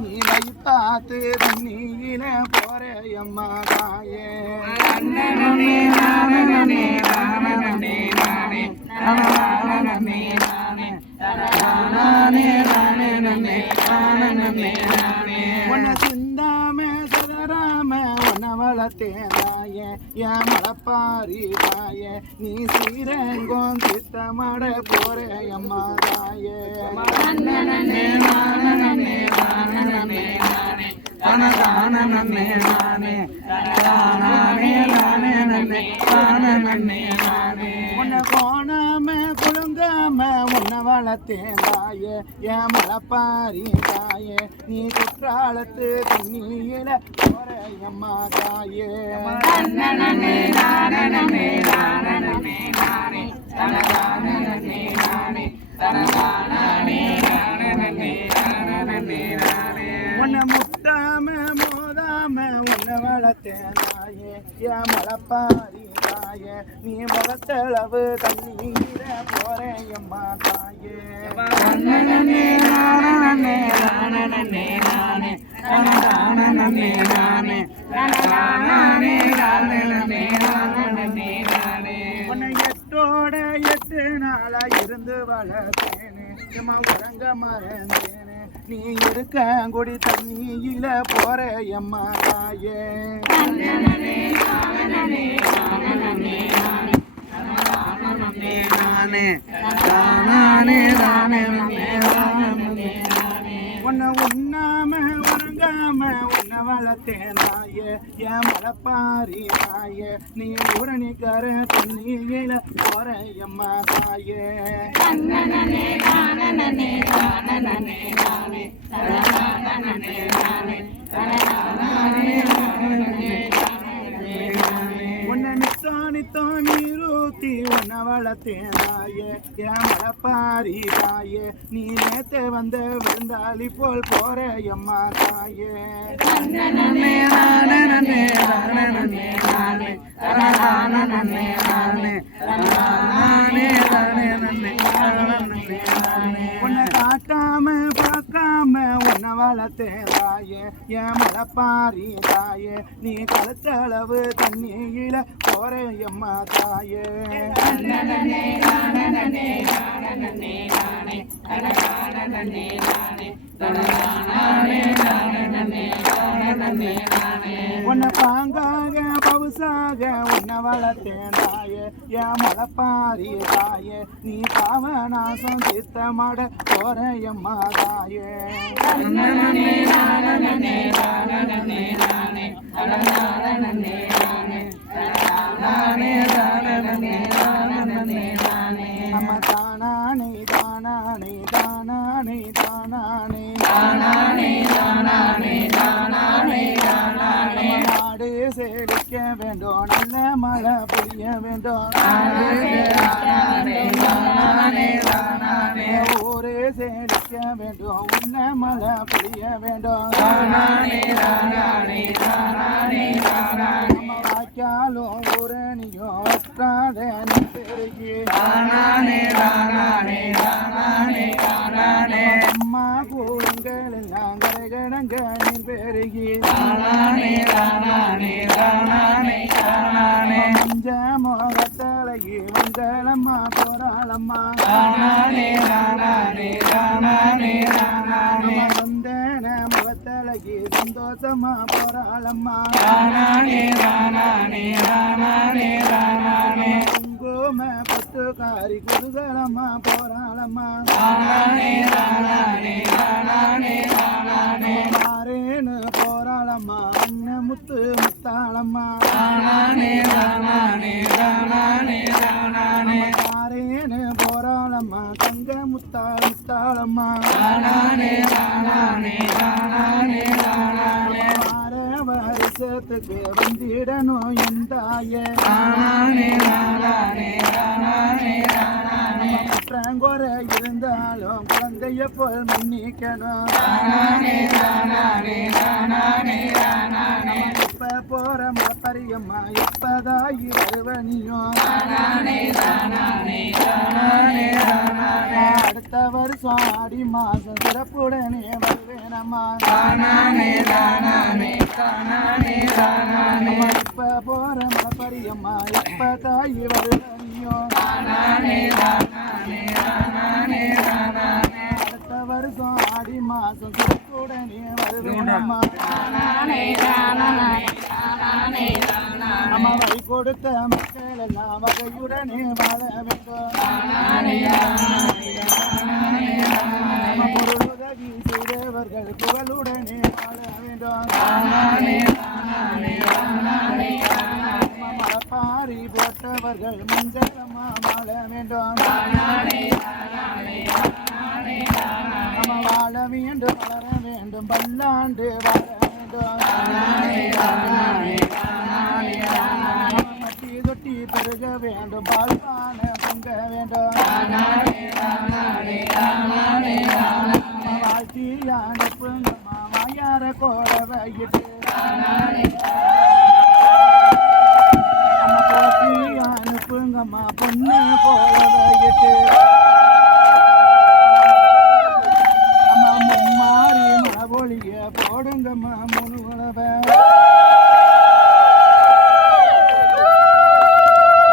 நீ வைப்பாத்து தண்ணியில போறையம்மா தாயே நன்னே நானே நானே நானே நானே நானே உன்னை சிந்தாம சதராம உன்னை வளர்த்தேன் தாயே என் மலப்பாரி தாயே நீ சீரங்கம் சித்தமாட போறையம்மா தாயே உன்னை போனாம குழுங்காம உன்னை வளர்த்தேன் தாயே என் மலப்பாரி தாயே நீ குற்றாலத்து தண்ணியில போறையம்மா தாயே உன்னை முட்டாம மோதாம உன்னை வளர்த்தேன் தாயே என் மலப்பாரி தாயே நீ முகத்தளவு தண்ணீர போறையம்மா தாயே உன்னை எட்டோட 8 நாளா இருந்து வளர்த்தேனே எம்மா உறங்க மறந்தேனே நீ இருக்க கொடி தண்ணியில போறையம்மா தாயே உன்னை உண்ணாம உறங்காம உன்னை வளர்த்தேன் தாயே என் மலப்பாரி தாயே நீ உரணிக்கார தண்ணியில போறையம்மா தாயே உன்னை நித்தம் நீரூத்தி உன்னை வளர்த்தேன் தாயே என் மலப்பாரி தாயே நீ நேத்து வந்த விருந்தாளி போல் போறையம்மா தாயே உன்னை காட்டாம பார்க்காம உன்னை வளர்த்தேன் தாயே என் மலப்பாரி தாயே நீ கழுத்தளவு தண்ணியில போறையம்மா தாயே உன்னை பாங்காக பவுசாக உன்னை வளர்த்தேன் தாயே என் மலப்பாரி தாயே நீ பாவநாசம் சித்தமாட போறையம்மா தாயே அம்மா தானானே தானானே தானானே தானானே நாடு செழிக்க வேண்டும் நல்ல மழை பொழிய வேண்டும் ஊரே செழிக்க வேண்டும் உன்ன மழை பொழிய வேண்டும் வாய்க்காலும் ஊரணியும் வற்றாத பெருகி அம்மா கூடுங்கள் எல்லாம் கரைகடங்க நீர் பெருகி மஞ்ச மோகத்தலையே வந்தளம்மா போராளம்மா வந்தன முகத்தலையே சந்தோஷமா போராளம்மா குங்கும பட்டுக்காரி குதுகலம்மா போராளம்மா மாறேன்னு போராளம்மா அண்ணன் முத்து முத்தாளம்மா மாறேன்னு போராளம்மா தங்க முத்தா முத்தாளம்மா வருஷத்துக்கு வந்திடணும் என் தாயே குறை இருந்தாலும் குழந்தைய போல் மன்னிக்கணும் இப்ப போற மலப்பரியம்மா எப்பதாயி வருவனியும் அடுத்த வருஷம் ஆடி மாசம் சிறப்புடனே வருவேனம்மா இப்ப போற மலப்பரியம்மா எப்ப தாயி வருவனியும் அடுத்த வருஷம் ஆடி மாசம் சிறப்புடனே வருவேனம்மா அம்மா வழி கொடுத்த மக்கள் எல்லாம் வகையுடனே வாழ வேண்டும் அம்மா பொருளுதவி செய்தவர்கள் புகழுடனே வாழ வேண்டும் மலப்பாரி போட்டவர்கள் மஞ்சளம்மா வாழ வேண்டும் அம்மா வாழ வேண்டும் வளர வேண்டும் பல்லாண்டு வாழ வேண்டும் மட்டி தொட்டி பெருக வேண்டும் பால்பான பொங்க வேண்டும் வாழ்த்தி அனுப்புங்கம்மா வாயார கோட வையிட்டு அனுப்புங்கம்மா பொண்ணு கோட வையிட்டு அம்மா மும்மாறி மழை பொழிய போடுங்கம்மா முழு உழவ